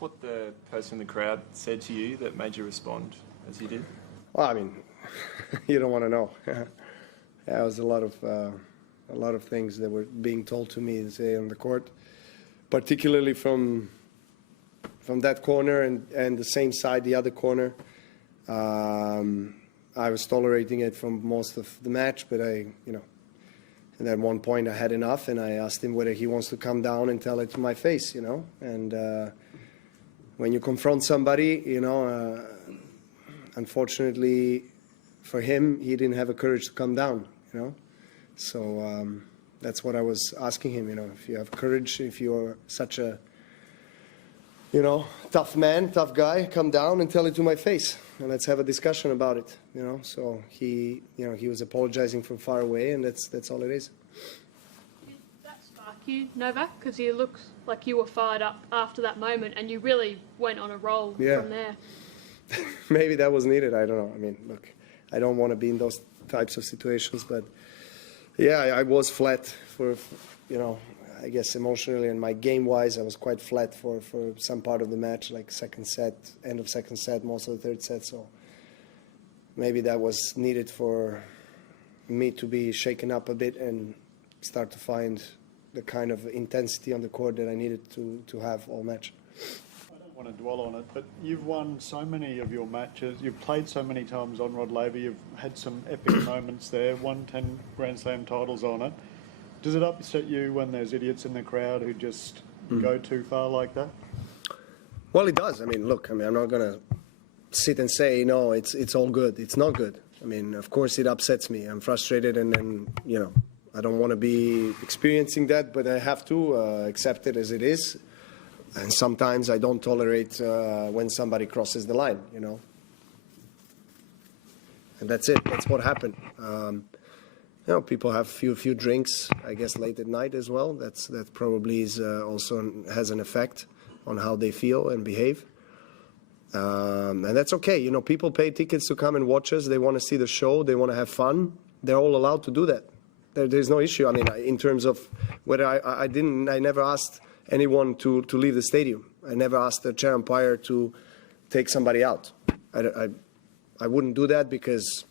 what the person in the crowd said to you that made you respond as you did? Well, I mean, you don't want to know. There was a lot of things that were being told to me, say, on the court, particularly from that corner and the same side, the other corner. I was tolerating it from most of the match, but and at one point I had enough, and I asked him whether he wants to come down and tell it to my face, And when you confront somebody, unfortunately for him, he didn't have the courage to come down, So that's what I was asking him, if you have courage, if you're such a, tough man, tough guy, come down and tell it to my face, and let's have a discussion about it, So he was apologizing from far away, and that's all it is. Did that spark you, Novak? Because you looked like you were fired up after that moment, and you really went on a roll from there. Maybe that was needed. I don't know. I mean, look, I don't want to be in those types of situations, but yeah, I was flat for I guess emotionally and my game-wise, I was quite flat for some part of the match, like second set, end of second set, most of the third set. So maybe that was needed for me to be shaken up a bit and start to find the kind of intensity on the court that I needed to have all match. I don't want to dwell on it, but you've won so many of your matches. You've played so many times on Rod Laver. You've had some epic moments there, won 10 Grand Slam titles on it. Does it upset you when there's idiots in the crowd who just go too far like that? Well, it does. I mean, look, I'm not going to sit and say, no, it's all good. It's not good. I mean, of course it upsets me. I'm frustrated and I don't want to be experiencing that, but I have to accept it as it is. And sometimes I don't tolerate when somebody crosses the line, And that's it. That's what happened. People have few drinks, I guess, late at night as well. That probably is also has an effect on how they feel and behave. And that's okay. People pay tickets to come and watch us. They want to see the show. They want to have fun. They're all allowed to do that. There's no issue. I mean, in terms of whether I never asked anyone to leave the stadium. I never asked the chair umpire to take somebody out. I wouldn't do that because,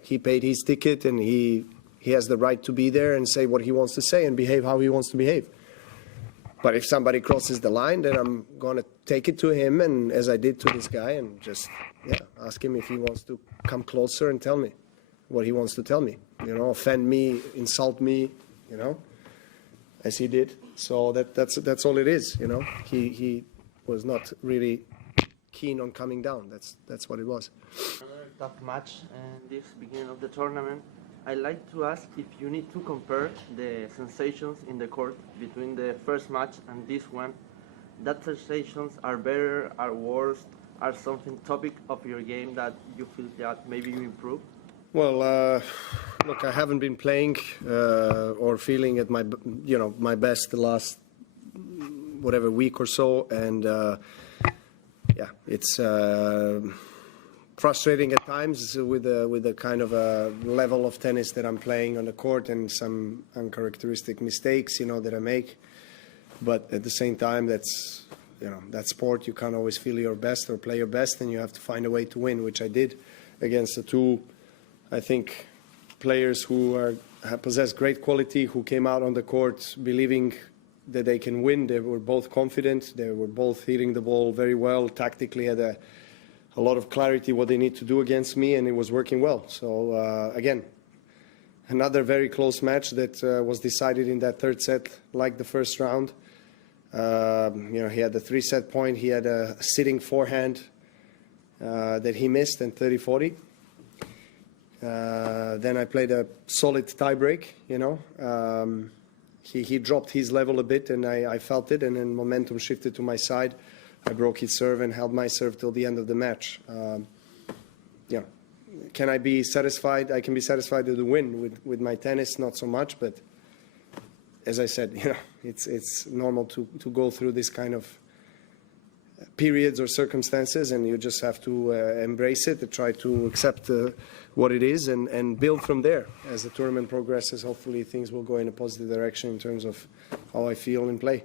he paid his ticket and he has the right to be there and say what he wants to say and behave how he wants to behave. But if somebody crosses the line, then I'm going to take it to him, and as I did to this guy, and just ask him if he wants to come closer and tell me what he wants to tell me. Offend me, insult me, as he did. So that's all it is. He was not really keen on coming down. That's what it was. Another tough match in this beginning of the tournament. I'd like to ask if you need to compare the sensations in the court between the first match and this one. That sensations are better, are worse, are something topic of your game that you feel that maybe you improve? Well, look, I haven't been playing or feeling at my best the last week or so, and it's frustrating at times with the kind of a level of tennis that I'm playing on the court and some uncharacteristic mistakes, that I make. But at the same time, that's that sport. You can't always feel your best or play your best, and you have to find a way to win, which I did against the two, I think, players who possess great quality, who came out on the court believing that they can win. They were both confident. They were both hitting the ball very well. Tactically had a lot of clarity what they need to do against me, and it was working well. So again, another very close match that was decided in that third set, like the first round. He had the 3-set point. He had a sitting forehand that he missed, and 30-40. Then I played a solid tiebreak. He dropped his level a bit, and I felt it, and then momentum shifted to my side. I broke his serve and held my serve till the end of the match. Can I be satisfied? I can be satisfied with the win. With my tennis, not so much. But as I said, it's normal to go through this kind of periods or circumstances, and you just have to embrace it, and try to accept what it is, and build from there. As the tournament progresses, hopefully things will go in a positive direction in terms of how I feel and play.